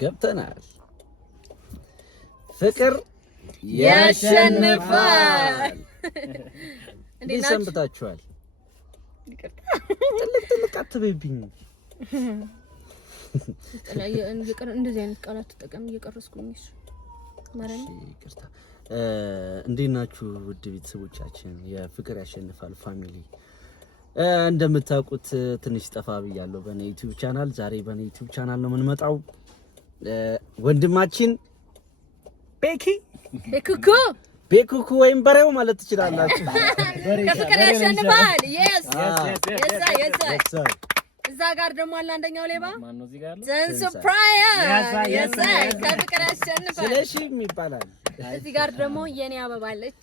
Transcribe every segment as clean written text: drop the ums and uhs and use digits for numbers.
ገብተናል። ፍቅር ያሸንፋል። እንዴት ሰንብታችኋል? ትልቅ አትበይብኝ። እንደዚህ አይነት ቃላት ተጠቀም እየቀረስኩኝ እሺ ማለት ነው። ይቅርታ። እንዴት ናችሁ ውድ ቤተሰቦቻችን የፍቅር ያሸንፋል ፋሚሊ? እንደምታውቁት ትንሽ ጠፋ ብያለሁ በኔ ዩቲዩብ ቻናል። ዛሬ በኔ ዩቲዩብ ቻናል ነው የምንመጣው። ወንድማችን ቤኩኩ ወይም በሬው ማለት ትችላላችሁ። ከፍቅር ያሸንፋል። yes እዛ ጋር ደግሞ አለ አንደኛው ሌባ ማን ነው? እዚህ ጋር ከፍቅር ያሸንፋል ስለሺ ይባላል። እዚህ ጋር ደግሞ የኔ አበባ አለች።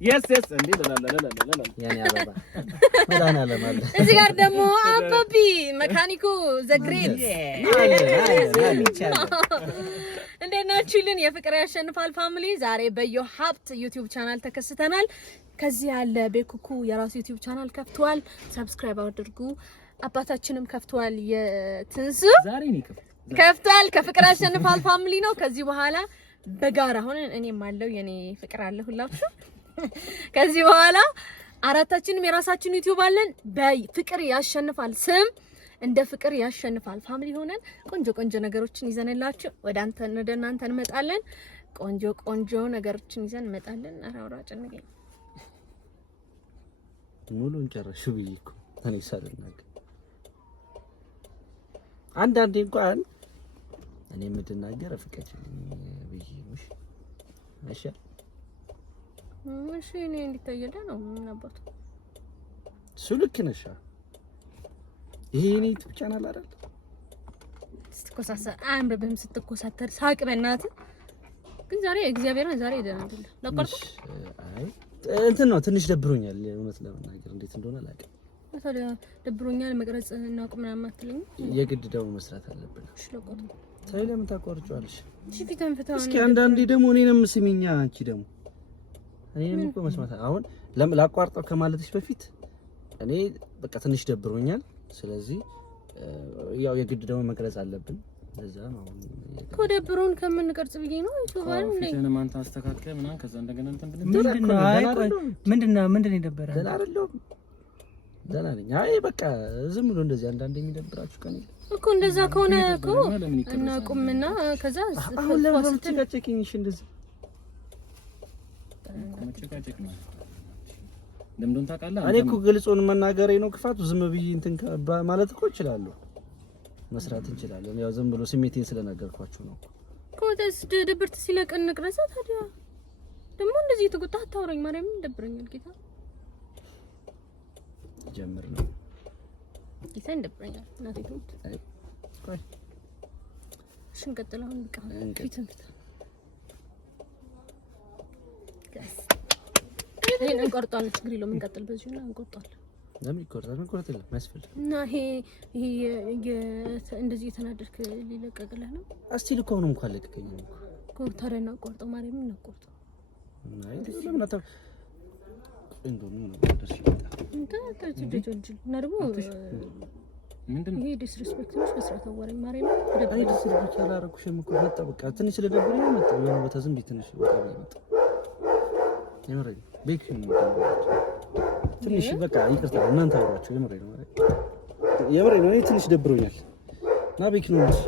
yes እንዴ ለላላ የኔ አበባ ማዳና ለማለ። እዚህ ጋር ደግሞ አባቢ መካኒኩ ዘግሬት እንዴት ናችሁልን? የፍቅር ያሸንፋል ፋሚሊ ዛሬ በዮ ሀብት ዩቲዩብ ቻናል ተከስተናል። ከዚህ ያለ ቤኩኩ የራሱ ዩቲዩብ ቻናል ከፍቷል። ሰብስክራይብ አድርጉ። አባታችንም ከፍቷል። የትንሱ ዛሬ ነው ከፍቷል። ከፍቅር ያሸንፋል ፋሚሊ ነው። ከዚህ በኋላ በጋራ ሆነን እኔም አለው የኔ ፍቅር አለ ሁላችሁ። ከዚህ በኋላ አራታችንም የራሳችን ዩቲዩብ አለን። በፍቅር ያሸንፋል ስም እንደ ፍቅር ያሸንፋል ፋሚሊ ሆነን ቆንጆ ነገሮችን ይዘንላችሁ ወደ እናንተ እንመጣለን። ቆንጆ ነገሮችን ይዘን እንመጣለን። አራውራ ጨንገኝ ሙሉን ጨረሽ ብይኩ እኔ ሳልናገር አንዳንዴ እንኳን እኔ የምትናገር ፍቅር ብይሽ እሺ እኔ እንዲታየለ ነው ምን አባቱ ሱልክ ነሽ። ይሄ እኔ ዩቲዩብ ቻናል አይደል? ስትኮሳሰር አንብብም ስትኮሳተር ሳቅ በእናትህ። ግን ዛሬ እግዚአብሔርን ዛሬ ይደናል ለቆርጦ አይ እንትን ነው ትንሽ ደብሮኛል። እውነት ለመናገር እንዴት እንደሆነ አላውቅም። ታዲያ ደብሮኛል መቅረጽ እና ቁም ምናምን አትለኝ። የግድ ደግሞ መስራት አለብን። እሺ ለቆርጦ ታዲያ ለምን ታቋርጫለሽ? እሺ ፊተን ፍታው። እስኪ አንዳንዴ ደግሞ እኔንም ስሚኛ። አንቺ ደግሞ እኔንም እኮ መስማት አሁን ላቋርጠው ከማለትሽ በፊት እኔ በቃ ትንሽ ደብሮኛል። ስለዚህ ያው የግድ ደግሞ መቅረጽ አለብን። ለዛ ነው ኮደብሮን ከመንቀርጽ ብዬ ነው ይተባል ነኝ ፊተን ማንተ አስተካክለ ምናን ከዛ እንደገና እንትን ምንድነው የደበረው? ደህና ነኝ። አይ በቃ ዝም ብሎ እንደዚህ አንዳንዴ የሚደብራችሁ ቀን እኮ እንደዛ ከሆነ እኮ እና ቁምና ከዛ አሁን ለምን ትጨቀጭቂኝ? እንደዚህ መጨቃጨቅ ነው ለምንድን ታውቃለህ? እኔ እኮ ግልጹን መናገሬ ነው ክፋቱ። ዝም ብዬ እንትን ማለት እኮ እችላለሁ፣ መስራት እንችላለን። ያው ዝም ብሎ ስሜቴን ስለነገርኳችሁ ነው እኮ። ደስ ድብርት ሲለቀን ንቅረሳ። ታዲያ ደግሞ እንደዚህ ተቆጣ አታውረኝ። ማርያም እንደብረኛል ጌታ ጀምር ነው ጌታ እንደብረኛል። እናቴ ትሙት። ቆይ እሺ እንቀጥል። አሁን በቃ ፊትን ፍታ ይሄን እንቆርጣለን። ችግር የለውም እንቀጥል። በዚህ ነው እንቆርጣለን። ለምን ይቆርጣል? እንቆርጥ የለም ማስፈል እና ይሄ እንደዚህ የተናደድክ ሊለቀቅልህ ነው። እስቲ ልኮውን እንኳን ለቀቀኝ እኮ ታዲያ እና ቆርጠው ማርያም እና ቆርጠው አይ ለምን አታ እንደሆነ ነው ደስ እና ደግሞ ምንድነው ይሄ ዲስሪስፔክት ነው? በስርዓት አዋራኝ ማርያም አይ ዲስሪስፔክት አላረኩሽም እኮ መጣ በቃ ትንሽ ለደብረኝ መጣ የሆነ ቦታ ዝም ብዬ ትንሽ ወጣ ብዬ መጣ የምሬን ቤክ ትንሽ በቃ ይቅርታ እናንተ አውራችሁ የምሬን ነው። እኔ ትንሽ ደብሮኛል እና ቤክ ነው እንጂ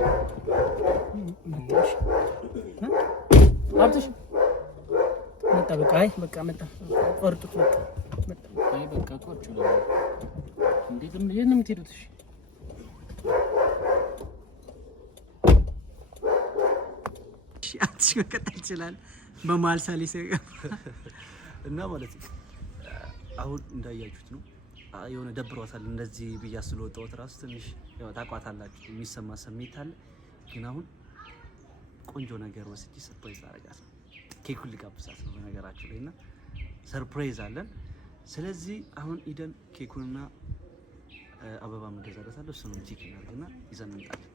አብትሽ መጣ በቃ አይ በቃ መጣ ቆርጡት በቃ መጣ አይ በቃ ቆርጡ ነው እንዴት ነው የምትሄዱት? እሺ አትሽ መቀጠል ይችላል። በመሀል ሳሊስ እና ማለት አሁን እንዳያችሁት ነው የሆነ ደብሯታል። እንደዚህ ብያ ስለወጣሁት ራሱ ትንሽ ያው ታቋታላችሁ የሚሰማ ስሜት አለ። ግን አሁን ቆንጆ ነገር ወስጄ ሰርፕራይዝ አደርጋለሁ። ኬኩን ልጋብዛት ነው ነገራችሁ ላይና ሰርፕራይዝ አለን። ስለዚህ አሁን ኢደን ኬኩንና አበባ መገዛለታለሁ። እሱንም ቼክ እናድርግና ይዘን እንጣለን።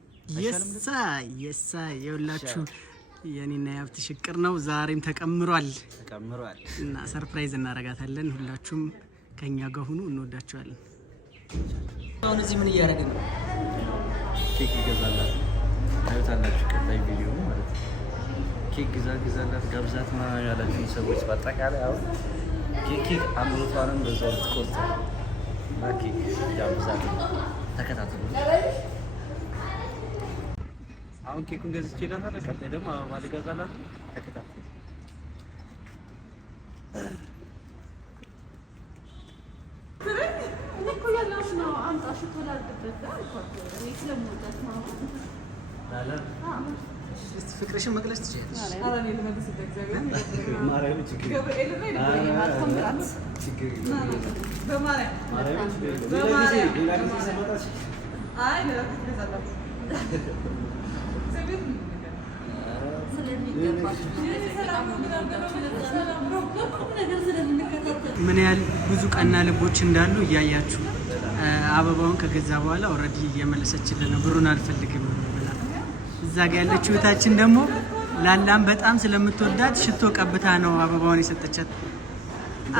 የሳ የውላችሁ የኔና ያብት ሽቅር ነው። ዛሬም ተቀምሯል እና ሰርፕራይዝ እናረጋታለን። ሁላችሁም ከኛ ጋር ሁኑ። እንወዳችኋለን። አሁን እዚህ ምን እያደረግን ነው? ኬክ ይገዛላል። ታዩታላችሁ ቀጣይ ቪዲዮ ማለት ነው። ኬክ ግዛላት ጋብዛት ምናምን ያላችሁኝ ሰዎች በአጠቃላይ አሁን ኬክ አምሮቷንም በዛው ልትቆርጥ እና ኬክ ጋብዛት ተከታተሉ። አሁን ኬኩን ገዝቼ እላታለሁ። ቀጣይ ደግሞ አበባ ልገዛላት ተከታተሉ። ፍቅርሽን መግለጽ ትችያለሽ። ምን ያህል ብዙ ቀና ልቦች እንዳሉ እያያችሁ አበባውን ከገዛ በኋላ ኦልሬዲ እየመለሰችልን ነው። ብሩን አልፈልግም ብላ እዛ ጋ ያለችው እህታችን ደግሞ ላላም በጣም ስለምትወዳት ሽቶ ቀብታ ነው አበባውን የሰጠቻት።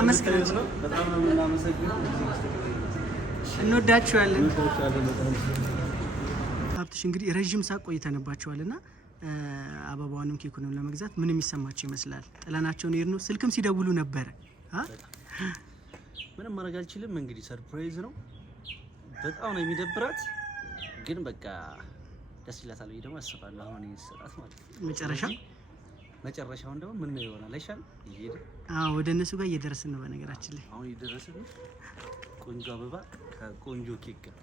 አመስግናች ነው። በጣም ነው የምናመሰግነው። እንወዳችኋለን። ሀብትሽ እንግዲህ ረዥም ሰዓት ቆይተንባቸዋልና አበባውንም ኬኩንም ለመግዛት ምን የሚሰማቸው ይመስላል? ጥለናቸውን ሄድ ነው። ስልክም ሲደውሉ ነበረ። ምንም ማድረግ አልችልም። እንግዲህ ሰርፕራይዝ ነው። በጣም ነው የሚደብራት፣ ግን በቃ ደስ ይላታል። ወይ ደግሞ አስባለሁ አሁን ይሰጣት ማለት ነው። መጨረሻውን ደግሞ ምን ነው ይሆናል አይሻል? ይሄድ ወደ እነሱ ጋር እየደረስን ነው። በነገራችን ላይ አሁን እየደረስን ነው። ቆንጆ አበባ ከቆንጆ ኬክ ጋር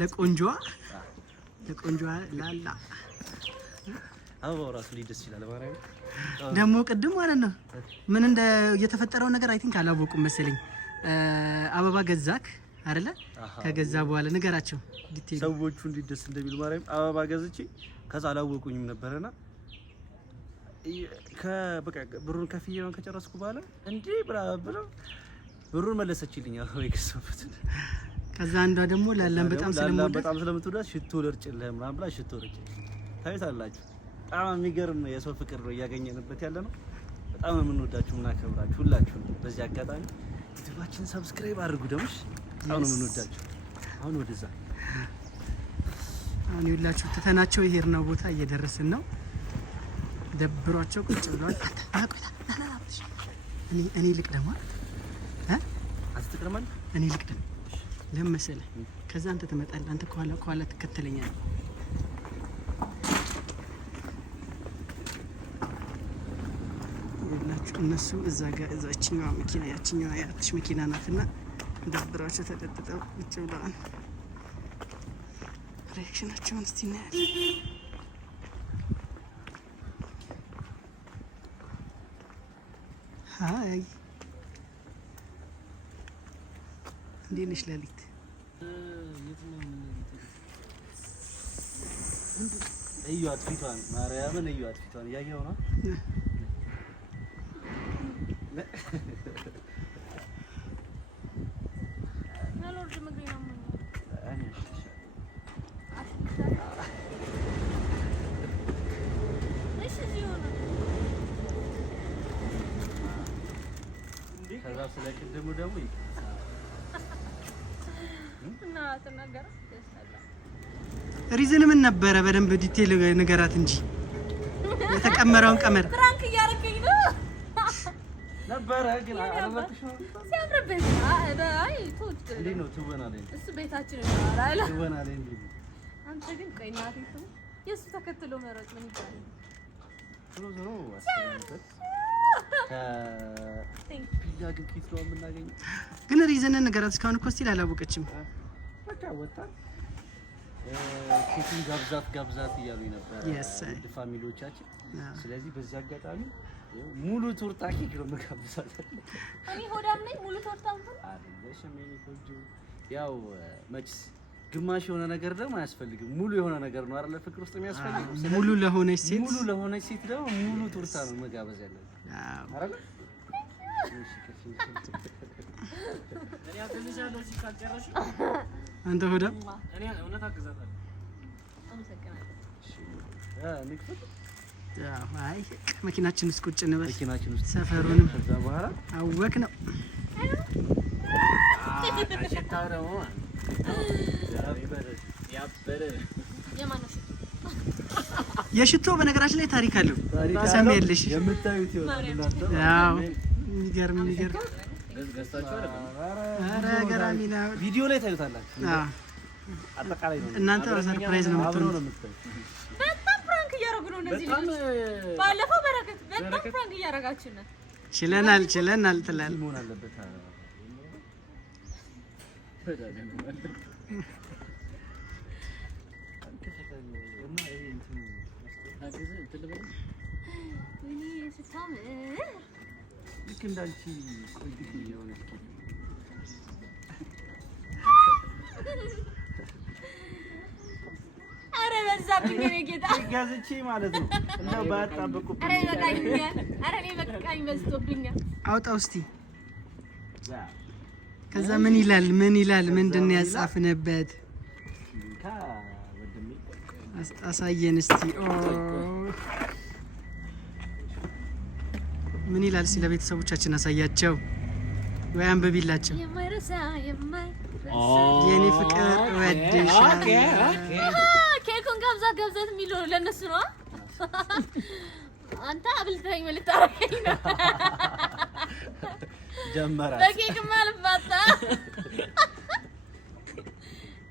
ለቆንጆዋ ላላ አበባው ራሱ ደስ ይላል። ማርያም ደግሞ ቅድም ማለት ነው ምን እንደ የተፈጠረው ነገር አይ ቲንክ አላወቁም መሰለኝ። አበባ ገዛክ አይደለ? ከገዛ በኋላ ንገራቸው ዲቴል ሰዎቹ እንዴት ደስ እንደሚሉ ማርያም። አበባ ገዝቼ ከዛ አላወቁኝም ነበርና በቃ ብሩን ከፍዬ ነው ከጨረስኩ በኋላ እንዴ ብለው ብሩን መለሰችልኝ። አበባ የገዛሁት ከዛ አንዷ ደግሞ ላላም በጣም ስለምትወዳት ሽቶ ልርጭልህ ምናምን ብላ ሽቶ ልርጭ ታዩታላችሁ። በጣም የሚገርም የሰው ፍቅር ነው እያገኘንበት ያለ ነው። በጣም ነው የምንወዳችሁ የምናከብራችሁ ሁላችሁ። በዚህ አጋጣሚ ዩቲዩባችንን ሰብስክራይብ አድርጉ። ደምሽ በጣም ነው የምንወዳችሁ። አሁን ወደዛ አሁን ይኸውላችሁ ትተናቸው የሄድነው ቦታ እየደረስን ነው። ደብሯቸው ቁጭ ብለዋል። እኔ ልቅደማ አስተቅረማል እኔ ልቅደም ለምን መሰለህ? ከዛ አንተ ትመጣለህ። አንተ ከኋላ ትከተለኛለህ። ይኸውላችሁ እነሱ እዛ ጋር እዛችኛዋ መኪና ያችኛዋ ያትሽ መኪና ናትና ደብሯቸው ተጠጥተው ቁጭ ብለዋል። ሪአክሽናቸውን እስቲ እናያለን። ሃይ እንዴት ነሽ ሌሊት? እዩዋት ፊቷን፣ ማርያምን እዩዋት ፊቷን። እያየኸው ነው። ከዛ ስለ ቅድሙ ደግሞ ሪዝን ምን ነበረ? በደንብ ዲቴል ንገራት እንጂ የተቀመረውን ቀመር ፍራንክ እያደረገኝ ነው ነበረ። ግን አረጋግሽ ነው ሲያምርብህ። አይ ቶት እንዴት ነው ትወና ላይ እሱ ቤታችን ነው አይደል? ትወና ላይ እንዴ? አንተ ግን ቆይ እናቴ ነው የሱ ተከትሎ መረጥ ምን ይባላል? ዞሮ አስበንበት ከፒዛ ግን ኪት ነው የምናገኘው። ግን ሪዝንን ንገራት። እስካሁን እኮ ስቲል አላወቀችም። በቃ ወጣ ኬኩን ጋብዛት እያሉኝ ነበር ውድ ፋሚሊዎቻችን። ስለዚህ በዚህ አጋጣሚ ሙሉ ቶርታ ኬክ ነው መጋብዛት። እኔ ሆዳም ነኝ። ሙሉ ቶርታ አይደለሽም የኔ ቆንጆ። ያው መችስ ግማሽ የሆነ ነገር ደግሞ አያስፈልግም። ሙሉ የሆነ ነገር ነው አይደል ፍቅር ውስጥ የሚያስፈልገው። ሙሉ ለሆነች ሴት ደግሞ ሙሉ ቶርታ ነው መጋበዝ ያለብን አይደል? እኔ አግዝሻለሁ እዚህ ካልጨረስሽ። አንተ ሆዳ እኔ እውነት አግዛታለሁ። አይ መኪናችን ውስጥ ቁጭ እንበል። መኪናችን ውስጥ ሰፈሩንም ከዛ በኋላ አወክ ነው። ሽታው ደግሞ ያበረ የማነው የሽቶ በነገራችን ላይ ታሪክ አለው። ሰሚያለሽ የምታዩት ይሆናል እናንተ። ያው የሚገርም ኧረ ገራሚ ነው። ቪዲዮ ላይ ታዩታላችሁ። አጠቃላይ ነው እናንተ ሰርፕራይዝ ነው የምትሆኑት። በጣም ፍራንክ እያደረጉ ነው እነዚህ ልጆች። ባለፈው በረከት በጣም ፍራንክ እያደረጋችሁ ነው። ችለናል ትላለህ። መሆን አለበት። ልክ እንዳንቺ ቆንጆ የሆነች ኧረ በዛብኝ የእኔ ጌታ ገዝቼ ማለት ነው እንደው ባያጣብቁብኝ። ኧረ ይበቃኛል። ኧረ እኔ በቃኝ በዝቶብኛል። አውጣው እስቲ። ከዛ ምን ይላል ምንድን ነው ያጻፍንበት? አሳየን እስቲ። ምን ይላል? እስቲ ለቤተሰቦቻችን አሳያቸው ወይ አንብቢላቸው። የኔ ፍቅር ወድሻለሁ። ኬኩን ገብዛት የሚለው ለነሱ ነው። አንተ አብልተኸኝ ምን ልታረገኝ ነው? ጀመራ በኬክ ማልፋታ።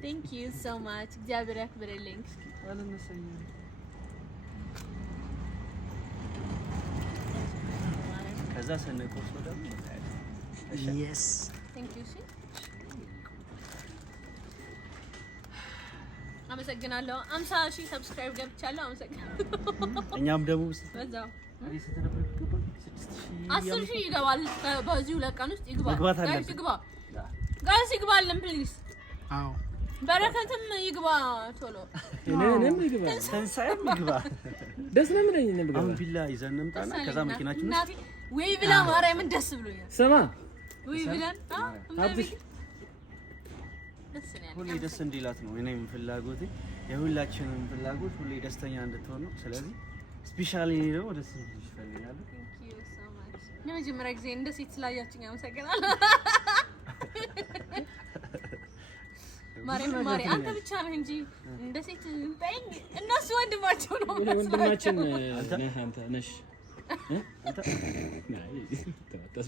Thank you so much. እግዚአብሔር ያክብርልኝ። ከዛ ሰነቆስ ነው ደግሞ yes Thank you. አመሰግናለሁ። 50,000 ሰብስክራይብ ገብቻለሁ። አመሰግናለሁ። እኛም ደግሞ በዛው 10,000 ይገባል። በዚህ 2 ቀን ውስጥ ይግባ። ጋይስ ይግባልን ፕሊዝ። አዎ በረከትም ይግባ ቶሎ። እኔም ይግባ ተንሳይም ይግባ። ደስ ነው ምን አይነት ነው? አሁን ቢላ ይዘን እንምጣና ከዛ መኪናችን እናቴ ወይ ብላ ማርያምን ደስ ብሎኛል። ስማ ወይ ብለን አብሽ ሁሌ ደስ እንዲላት ነው እኔም ፍላጎቴ፣ የሁላችንም ፍላጎት ሁሌ ደስተኛ እንድትሆን ነው። ስለዚህ ስፔሻሊ ነው ደስ እንዲልሽ እፈልጋለሁ። ለመጀመሪያ ጊዜ እንደ ሴት ስላያችሁኝ አመሰግናለሁ። ማሪ አንተ ብቻ ነህ እንጂ እንደ ሴት እንጠይኝ። እነሱ ወንድማቸው ነው። ወንድማችን አንተ ነሽ።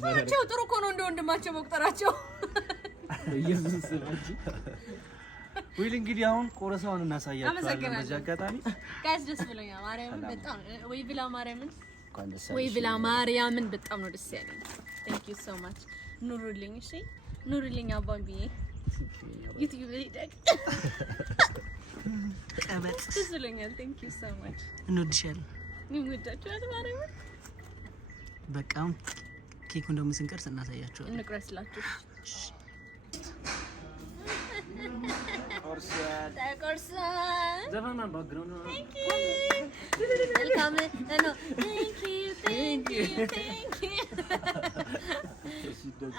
ናቸው ጥሩ እኮ ነው እንደ ወንድማቸው መቁጠራቸው። ኢየሱስ ስለጂ ዊል እንግዲህ አሁን ቆረሳውን እናሳያችኋለን። በዚህ አጋጣሚ ጋይስ ደስ ብሎኛል። ማርያምን በጣም ወይ ብላ ማርያምን በጣም ነው ደስ ያለኝ። Thank you so much። ኑሩልኝ። እሺ ኑሩልኝ አባንቢዬ ዩቲዩብ ላይ ደግ ቀበጥ ደስ ብሎኛል። Thank you so much። እንወድሻለን። እንወዳችኋለን። ማርያምን በቃ ኬኩን ደግሞ ስንቀርጽ እናሳያችኋለን። እንቁረስላችሁ። ዘፈና ባክግራውንድ ነው። Welcome. No. Thank you.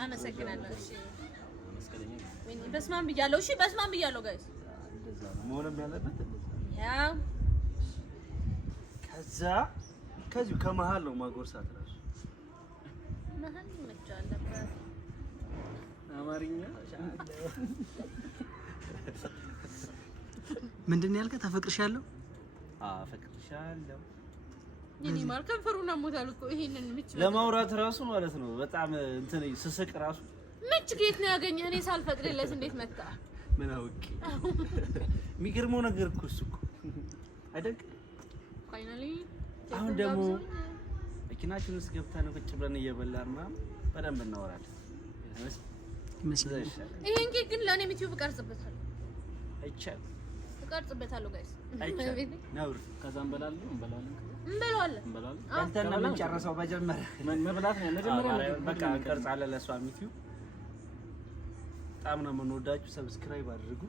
አመሰግናለሁ። እሺ በስማም ብያለሁ። እሺ በስማም ብያለሁ። ጋይስ እንደዛ ነው መሆንም ያለበት። ያው ከዚሁ ከመሃል ነው ማጎርሳት ራሱ መሃል ይመቻል። አማርኛ ምንድን ነው ያልከው? ተፈቅርሻለሁ። አፈቅርሻለሁ። የኔ ማር ከንፈሩና ሞታል እኮ ይሄንን ምች ለማውራት ራሱ ማለት ነው። በጣም እንትን ስስቅ ራሱ ምች ከየት ነው ያገኘህ? እኔ ሳልፈቅድለት እንዴት መጣ? ምን አውቄ። የሚገርመው ነገር እኮ እሱ እኮ አይደግ ፋይናሊ አሁን ደግሞ መኪናችን ውስጥ ገብተን ቁጭ ብለን እየበላን ምናምን በደንብ እናወራለን ይመስላል። ይሄን ኬክ ግን ለኔ ዩቲዩብ ቀርጽበታለሁ። አይቻልም። ቀርጽበታለሁ ጋይስ። አይቻልም። ነውር ከዛ እንበላለን። አንተ ነው የምንጨርሰው። መጀመሪያ መብላት ነው መጀመሪያ። በቃ እንቀርጻለን። ለሷ ዩቲዩብ በጣም ነው የምንወዳችሁ። ሰብስክራይብ አድርጉ።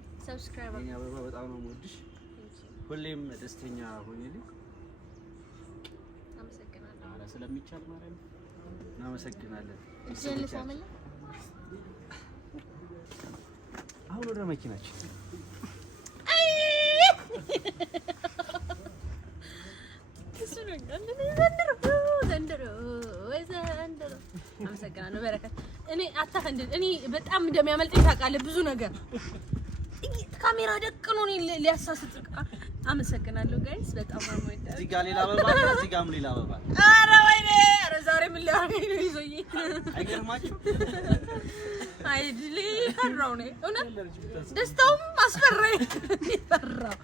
የኛ አበባ በጣም ነው የምወድሽ። ሁሌም ደስተኛ ሆኝልኝ። አመሰግናለሁ። አረ ስለሚቻል ማርያም እናመሰግናለን። አሁን ወደ መኪናችን ዘንድሮ አመሰግናለሁ። በረከት እኔ አታፈንድን። እኔ በጣም እንደሚያመልጠኝ ታውቃለህ። ብዙ ነገር ካሜራ ደቅኖ እኔ ሊያሳስጥ አመሰግናለሁ ጋይስ በጣም አሞይታ እዚህ ጋር ሌላ አበባ አለ እዚህ ጋርም ሌላ አበባ ኧረ ወይኔ ኧረ ዛሬ ምን ሊያደርገኝ ነው ይዞኝ አይገርማችሁ አይድሊ ፈራው ነው እውነት ደስታውም አስፈራኝ ፈራው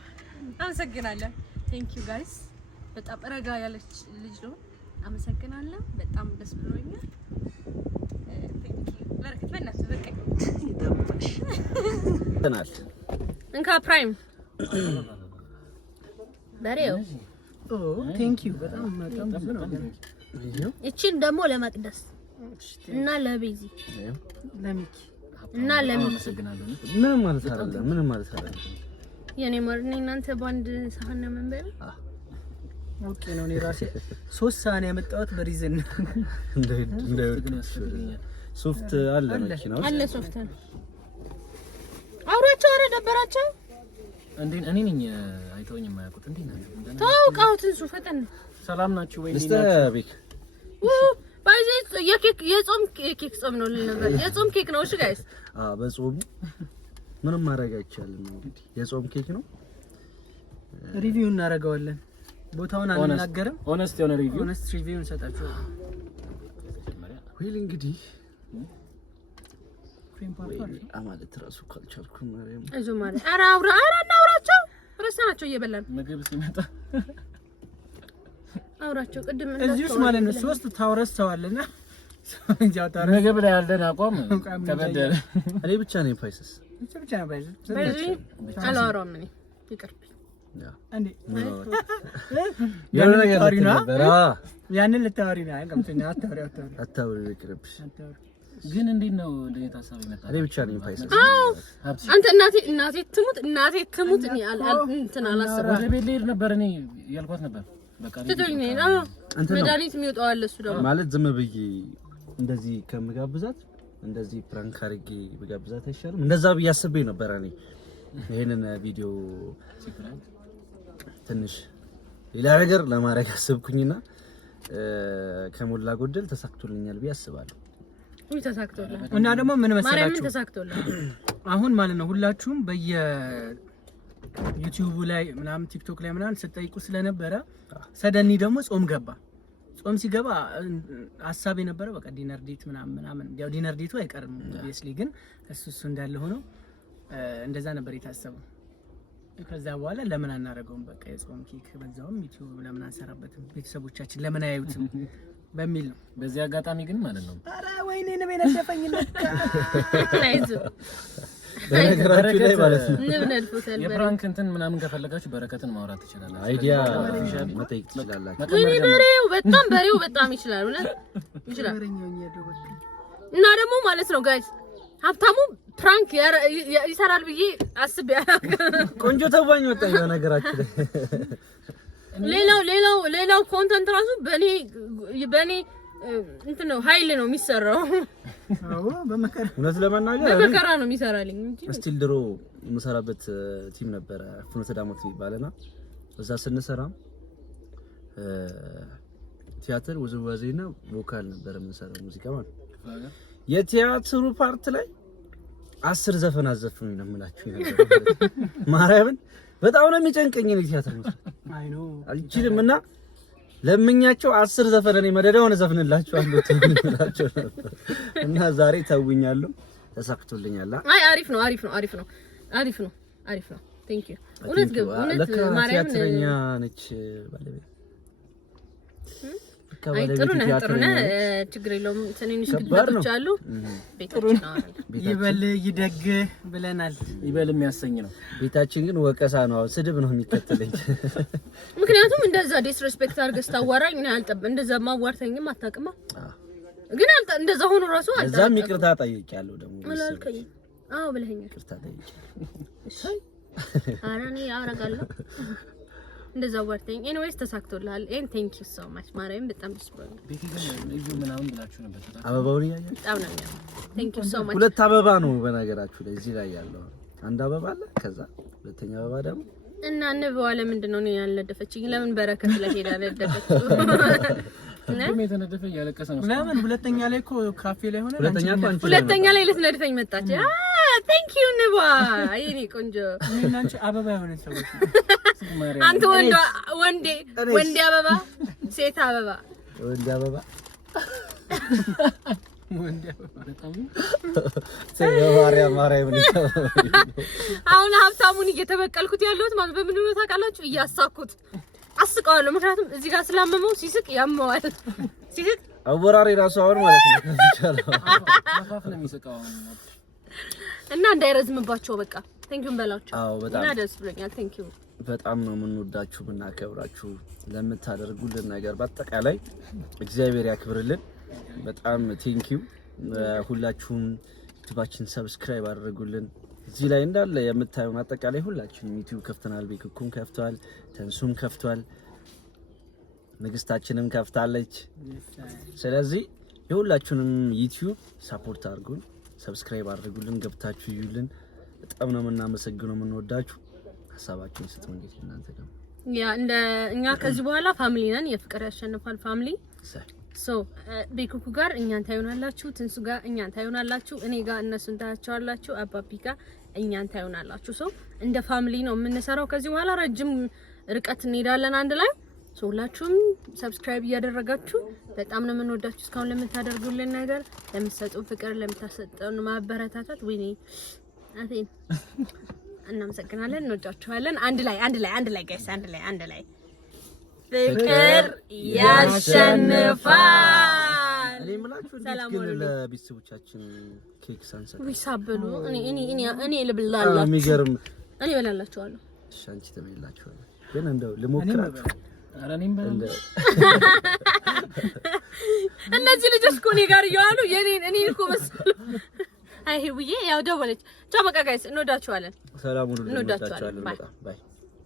አመሰግናለሁ ቴንክ ዩ ጋይስ በጣም ረጋ ያለች ልጅ ነው አመሰግናለሁ በጣም ደስ ብሎኛል ቴንክ ዩ በረከት በእናትህ በቃኝ ተናል እንካ ፕራይም በሬው ኦ ቴንክ ዩ በጣም ብዙ ነው እቺን ደግሞ ለመቅደስ እና ለቤዚ ለሚኪ እና ለሚኪ አመሰግናለሁ ምንም ማለት አይደለም የኔ ማርኔ እናንተ ባንድ ሳህን ነው መንበል ኦኬ ነው እኔ ራሴ 3 ሳህን ያመጣሁት በሪዝን እንደ ሶፍት አለ መኪናው አለ ሶፍት አውራቸው አረ ደበራቸው እንዴ እኔ ነኝ አይተውኝ የማያውቁት እንዴ ናቸው ታውቃውትን ሱፈተን ሰላም ናችሁ ወይ ለስተቤክ ባይዘ የጾም ኬክ ጾም ነው ነበር የጾም ኬክ ነው እሺ ጋይስ በጾም ምንም ማድረግ አይቻልም እንግዲህ የጾም ኬክ ነው ሪቪው እናደርገዋለን ቦታውን አንናገርም ሆነስት የሆነ ሪቪው እንሰጣችሁ ወይ እንግዲህ ክሬም ፓርክ ማለት ራሱ ካልቻልኩ ማርያም አይዞ ማለት ኧረ እናውራቸው ረሳናቸው እየበላን ምግብ ሲመጣ አውራቸው ቅድም እዚህስ ማለት ነው 3 ታውረስተዋልና ምግብ ላይ ያለን አቋም ከበደለ እኔ ብቻ ነኝ ፓይሰስ ብቻ ነው ባይዘ አላወራም እኔ ይቅርብ አንዴ የሆነ ነገር ነበር ያንን ልታወሪ ነው አይቀምተኛ አታወሪ ይቅርብሽ ግን እንዴት ነው እንደኔ ታሳቢ መጣ እኔ ብቻ ነኝ ፓይሰስ አንተ እናቴ ትሙት እኔ እንትን አላሰብኩም ወደ ቤት ልሄድ ነበር እኔ ያልኳት ነበር በቃ ትቶኝ ነው መድኃኒት የሚወጣው አለ እሱ ደግሞ ማለት ዝም ብዬ እንደዚህ ከምጋብዛት እንደዚህ ፕራንክ አድርጌ ብጋብዛት አይሻልም እንደዛ ብዬ አስቤ ነበር እኔ ይሄንን ቪዲዮ ትንሽ ሌላ ነገር ለማድረግ አስብኩኝና ከሞላ ጎደል ተሳክቶልኛል ብዬ አስባለሁ ተሳክቶልኛል እና ደግሞ ምን መሰላችሁ ማርያምን ተሳክቶልኛል አሁን ማለት ነው ሁላችሁም በየ ዩቲዩብ ላይ ምናምን ቲክቶክ ላይ ምናምን ስትጠይቁ ስለነበረ ሰደኒ ደግሞ ጾም ገባ ጾም ሲገባ ሐሳብ የነበረ በቃ ዲነር ዴት ምናምን ያው ዲነር ዴቱ አይቀርም ኦብቪየስሊ ግን እሱ እንዳለ ሆኖ እንደዛ ነበር የታሰበው ከዛ በኋላ ለምን አናረጋውም በቃ የጾም ኬክ በዛውም ዩቲዩብ ለምን አንሰራበትም ቤተሰቦቻችን ለምን አያዩትም በሚል ነው በዚህ አጋጣሚ ግን ማለት ነው አረ ወይኔ ነው የነደፈኝ ለካ አይዞ በነገራችሁ ላይ ማለት ነው የፕራንክ እንትን ምናምን ከፈለጋችሁ በረከትን ማውራት ትችላላችሁ አይዲያ መጠየቅ ትችላላችሁ በሬው በጣም ይችላል እና ደግሞ ማለት ነው ጋይስ ሀብታሙ ፕራንክ ይሰራል ብዬ አስቤያለሁ ቆንጆ ተባኝ ወጣ በነገራችሁ ላይ ሌላው ኮንተንት ራሱ በኔ እንትን ነው ኃይል ነው የሚሰራው አዎ በመከራ እውነት ለማናገር በመከራ ነው የሚሰራልኝ እንጂ ስቲል ድሮ የምሰራበት ቲም ነበረ ፍኖተ ዳሞት ይባላልና እዛ ስንሰራ ቲያትር ውዝዋዜና ቮካል ነበር የምንሰራው ሙዚቃ ማለት የቲያትሩ ፓርት ላይ 10 ዘፈን አዘፍኑኝ ነው የምላችሁ ነበር ማርያምን በጣም ነው የሚጨንቀኝ ነው ቲያትር ነው አይ ኖ አልችልም እና ለምኛቸው 10 ዘፈን እኔ መደዳውን ዘፍንላችኋለሁ ትንላችሁ እና ዛሬ ተውኛለሁ ተሳክቶልኛል አይ አሪፍ ነው ቴንክ ዩ እውነት ማርያም ቲያትረኛ ነች ባለቤት አይ ጥሩ ነህ ችግር የለውም ትንንሽ ግድፈቶች አሉ ቤታችን ይበል ይደግ ብለናል ይበል የሚያሰኝ ነው ቤታችን ግን ወቀሳ ነው ስድብ ነው የሚከተለኝ ምክንያቱም እንደዛ ዲስሪስፔክት አድርገህ ስታዋራኝ እኔ እንደዛ ማዋርተኝም አታውቅማ ግን እንደዛ ሆኖ ራሱ እዛም ይቅርታ ጠይቄያለሁ ደግሞ አላልከኝ አዎ ብለኸኛል ይቅርታ ጠይቄያለሁ እሺ አራኔ አረጋለሁ እንደዛ ወርተኝ ኤኒዌይስ ተሳክቶልሃል ኤን ቴንክ ዩ ሶ ማች ማርያም በጣም ደስ ብሎኛል ቤቲ ግን ልዩ ምናምን ብላችሁ ነበር አበባውን ያያችሁ በጣም ነው ቴንክ ዩ ሶ ማች ሁለት አበባ ነው በነገራችሁ ላይ እዚህ ላይ ያለው አንድ አበባ አለ ከዛ ሁለተኛ አበባ ደግሞ እና ንበዋ ለምንድን ነው ያልነደፈችኝ ለምን በረከት ላይ ሄዳ ነደፈችው ለምን የተነደፈ ያለቀሰ ነው ለምን ሁለተኛ ላይ እኮ ካፌ ላይ ሆነ ሁለተኛ ላይ ልትነድፈኝ መጣች ቴንክ ዩ ንባ አይኔ ቆንጆ እኔና አንቺ አበባ የሆነ ሰዎች አንተ ወንዴ አበባ ሴት አበባ ወንድ አበባ ማርያም አሁን ሀብታሙን እየተበቀልኩት ያለሁት ማለት በምን ነው ታውቃላችሁ? እያሳኩት አስቀዋለሁ። ምክንያቱም እዚህ ጋር ስላመመው ሲስቅ ያመዋል። ሲስቅ አወራሪ ራሱ አሁን ማለት ነው አፋፍ ነው የሚስቀው እና እንዳይረዝምባቸው በቃ ቴንኪው በላቸው። አዎ በጣም እና ደስ ብሎኛል። ቴንኪው በጣም ነው የምንወዳችሁ የምናከብራችሁ ለምታደርጉልን ነገር በአጠቃላይ እግዚአብሔር ያክብርልን። በጣም ቴንኪው ሁላችሁም ዩቲዩባችን ሰብስክራይብ አድርጉልን። እዚህ ላይ እንዳለ የምታዩን አጠቃላይ ሁላችንም ዩቲዩብ ከፍተናል። ቤክኩም ከፍቷል፣ ተንሱም ከፍቷል፣ ንግስታችንም ከፍታለች። ስለዚህ የሁላችሁንም ዩቲዩብ ሰፖርት አድርጉን፣ ሰብስክራይብ አድርጉልን፣ ገብታችሁ ይዩልን። በጣም ነው የምናመሰግነው የምንወዳችሁ። ሐሳባችሁን ስጡ። እንዴት እናንተ ደግሞ ያ እንደ እኛ ከዚህ በኋላ ፋሚሊ ነን። የፍቅር ያሸንፋል ፋሚሊ ሶ ቤኩኩ ጋር እኛን ታዩናላችሁ፣ ትንሱ ጋር እኛን ታዩናላችሁ፣ እኔ ጋር እነሱን ታያቸዋላችሁ፣ አባቢ ጋር እኛን ታዩናላችሁ። ሶ እንደ ፋሚሊ ነው የምንሰራው። ከዚህ በኋላ ረጅም ርቀት እንሄዳለን አንድ ላይ። ሶ ሁላችሁም ሰብስክራይብ እያደረጋችሁ በጣም ነው የምንወዳችሁ። እስካሁን ለምታደርጉልን ነገር፣ ለምትሰጡን ፍቅር፣ ለምታሰጡን ማበረታታት ወይኔ አቴን እናመሰግናለን። እንወዳችኋለን። አንድ ላይ ጋይስ አንድ ላይ ፍቅር ያሸንፋል። እኔ ምላችሁ ግን ለቤተሰቦቻችን ኬክ ሳንሰጥ ቢሳበሉ እኔ ልብላላችሁ። የሚገርም እኔ እበላላችኋለሁ። እሺ አንቺ ትበላላችኋለሽ። ግን እንደው ልሞክራችሁ። ኧረ እኔም እነዚህ ልጆች እኮ እኔ ጋር እየዋሉ እኔ እኮ መስሎ አይ ውዬ ያው ደወለች። ቻው በቃ ጋይስ እንወዳችኋለን። ሰላም ሁሉ እንወዳችኋለን። ባይ